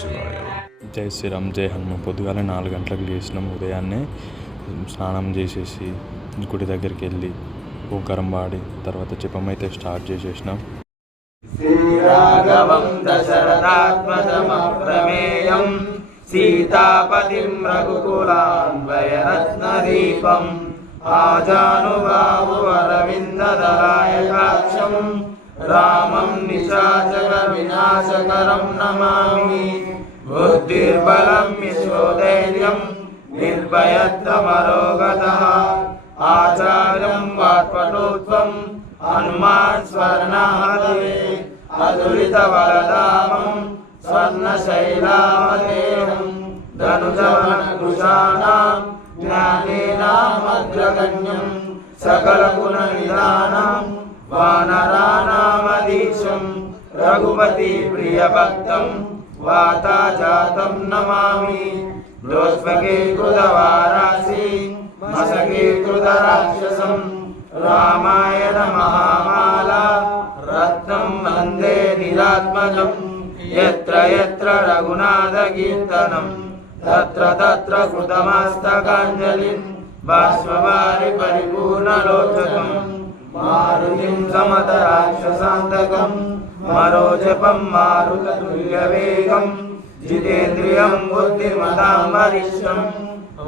శివాయ జై శ్రీరామ్ జై హనుమ పొద్దుగాల నాలుగు గంటలకు లేచినాం ఉదయాన్నే. స్నానం చేసేసి గుడి దగ్గరికి వెళ్ళి ఓకరం వాడి తర్వాత జపమైతే స్టార్ట్ చేసేసినాం. శ్రీరాఘవం దశరథాత్మజమప్రమేయం. సీతాపతిం రఘుకులాన్వయరత్నదీపం. ఆజానుబాహువరవిందదరాయకాక్షం రామం నిశాచర వినాశకరం నమామి బుద్ధిర్బలం యశోధైర్యం నిర్భయత్వమరోగతः ఆచార్యం వాట్పటోత్వం హనుమాన్ స్వర్ణహదే అదులితవరదామం స్వర్ణశైలామదేహం ధనుజవనకృశానాం జ్ఞానేనామగ్రగణ్యం సకలగుణనిదానం వానరానామదీశం రఘుపతి ప్రియభక్తం వాతాజాతం నమామి దోష్మకే కృతవారాసి మసకే కృత రాక్షసం రామాయణ మహామాల రత్నం వందే నిరాత్మజం ఎత్ర ఎత్ర రఘునాథ కీర్తనం తత్ర తత్ర కృతమస్తకాంజలిం బాష్పవారి పరిపూర్ణలోచకం మరో జపం మారుత తుల్య వేగం జితేంద్రియం బుద్ధిమదాంబరిష్టం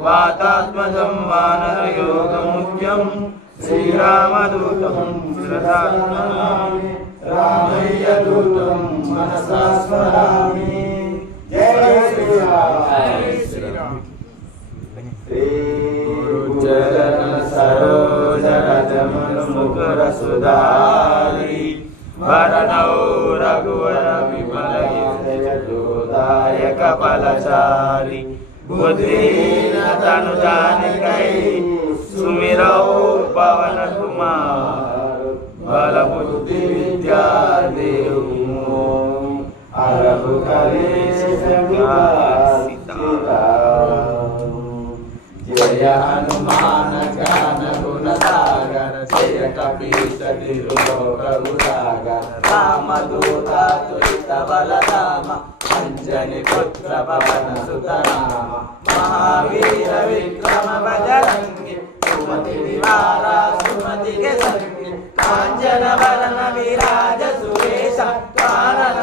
వాతాత్మజం వానరయోగముఖ్యం శ్రీరామదూతం శిరసా నమామి రామయ్య దూతం మనసా స్మరామి జయ శ్రీరామ్. శ్రీగురుచరణ సరోజరజమన ముకుర సుధా వరణౌ రఘువర విమల దాయక ఫలచారి బుద్ధిహీన తను జానికై సుమిరౌ పవన కుమార్ బల బుద్ధి విద్యా దేవు అరహు కలేశ జయ జయ కపీశ తిరులోక గుసాగర రామదూత తులిత బలరామ అంజని పుత్ర పవన సుతరామ. మహావీర విక్రమ బజరంగి సుమతి నివార సుమతి సంగి కాంచన వరణ విరాజ సురేశ కారణ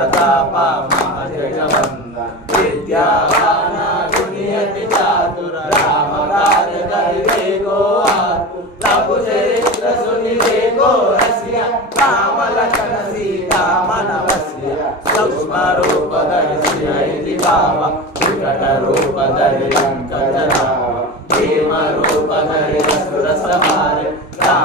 ప్రతాప మహజగ వందన విద్యావాన గుణియతి చాతుర రామ కార్య కరివే గో లఘు చరిత్ర సునివే గో రామ లక్షణ సూక్ష్మ రూప దర్శి వికట రూప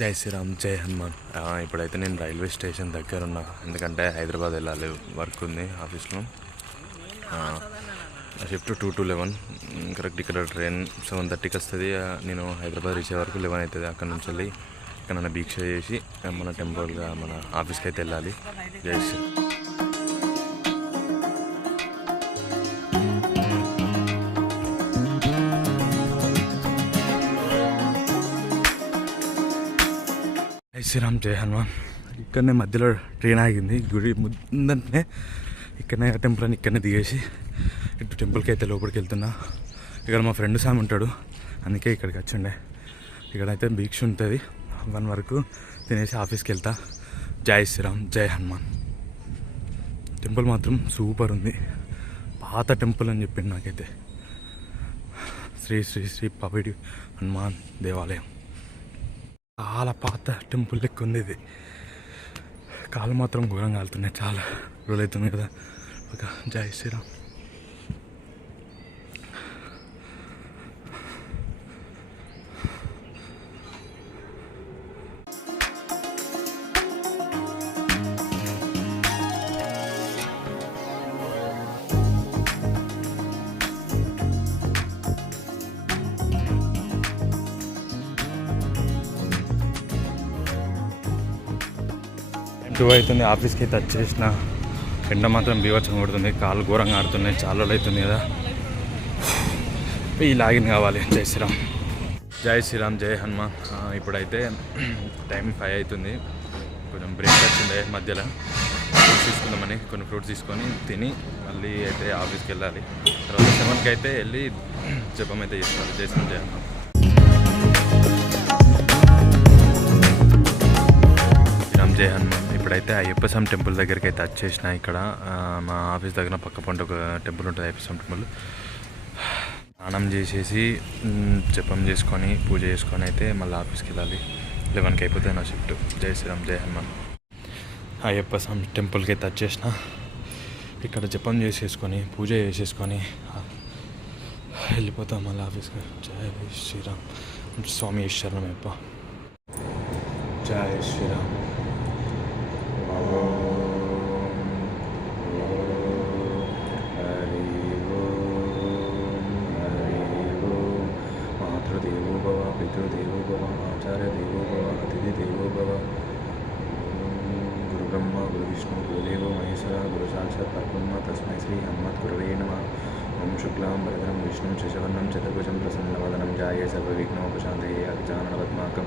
జై శ్రీరామ్ జై హనుమాన్. ఇప్పుడైతే నేను రైల్వే స్టేషన్ దగ్గర ఉన్నా ఎందుకంటే హైదరాబాద్ వెళ్ళాలి వర్క్ ఉంది ఆఫీస్లో. Shift two to eleven. Correct ఇక్కడ ట్రైన్ సెవెన్ థర్టీకి వస్తుంది. నేను హైదరాబాద్ రీచ్ అయ్యే వరకు లెవెన్ అవుతుంది అక్కడ నుంచి వెళ్ళి ఇక్కడ దీక్ష చేసి మన టెంపుల్గా మన ఆఫీస్కి అయితే వెళ్ళాలి. జై శ్రీ శ్రీరామ్ జై హనుమాన్. ఇక్కడనే మధ్యలో ట్రైన్ ఆగింది. గుడి ముందంటే ఇక్కడనే టెంపుల్ అని ఇక్కడనే దిగేసి ఇటు టెంపుల్కి అయితే లోపలికి వెళ్తున్నా. ఇక్కడ మా ఫ్రెండ్ సామ్ ఉంటాడు. అందుకే ఇక్కడికి వచ్చిండే. ఇక్కడైతే బీచ్ ఉంటుంది. వన్ వరకు తినేసి ఆఫీస్కి వెళ్తా. జై శ్రీరామ్ జై హనుమాన్. టెంపుల్ మాత్రం సూపర్ ఉంది. పాత టెంపుల్ అని చెప్పిండు నాకైతే. శ్రీ శ్రీ శ్రీ పవిడి హనుమాన్ దేవాలయం. చాలా పాత టెంపుల్ లెక్క ఉంది ఇది. కాలు మాత్రం ఘోరంగా కాలుతున్నాయి చాలా. రోజులవుతుంది కదా. ఒక జై శ్రీరామ్. టూ అవుతుంది ఆఫీస్కి అయితే వచ్చేసిన ఎండ మాత్రం బీవచ్చం కొడుతుంది. కాళ్ళు ఘోరంగా ఆడుతున్నాయి. చాలా రోజులు అవుతుంది కదా. ఈ లాగిన్ కావాలి. జై శ్రీరామ్. జై శ్రీరామ్ జై హనుమాన్. ఇప్పుడైతే టైం ఫైవ్ అవుతుంది. కొంచెం బ్రేక్ వచ్చింది మధ్యలో. ఫ్రూట్స్ తీసుకుందామని కొన్ని ఫ్రూట్స్ తీసుకొని తిని మళ్ళీ అయితే ఆఫీస్కి వెళ్ళాలి. తర్వాత సెవెన్కి అయితే వెళ్ళి జపం అయితే చేసుకోవాలి. జై శ్రీరామ్ జై హనుమాన్. శ్రీరామ్ జై హనుమాన్. ఇప్పుడైతే అయ్యప్ప స్వామి టెంపుల్ దగ్గరికి అయితే వచ్చేసిన ఇక్కడ. మా ఆఫీస్ దగ్గర పక్క పంట ఒక టెంపుల్ ఉంటుంది అయ్యప్ప స్వామి టెంపుల్. స్నానం చేసేసి జపం చేసుకొని పూజ చేసుకొని అయితే మళ్ళీ ఆఫీస్కి వెళ్ళాలి. లెవెన్కి అయిపోతే నా షిఫ్ట్. జై శ్రీరామ్ జై హనుమాన్. అయ్యప్ప స్వామి టెంపుల్కి అయితే వచ్చేసిన. ఇక్కడ జపం చేసేసుకొని పూజ చేసేసుకొని వెళ్ళిపోతాం మళ్ళీ ఆఫీస్కి. జై శ్రీరామ్. స్వామి ఈశ్వరం అయ్యప్ప. జై శ్రీరామ్. ہریو ہریو متو پیت دور آچاریہ دو اتو گربرہ گورنو گوردیو مہیشر گروساہ سر بھنہ تسم سی ہنوین او شلاں بردن وشنو ششورن چترکشن پرسن ودن جائے سروپشاندے اچانل پمکم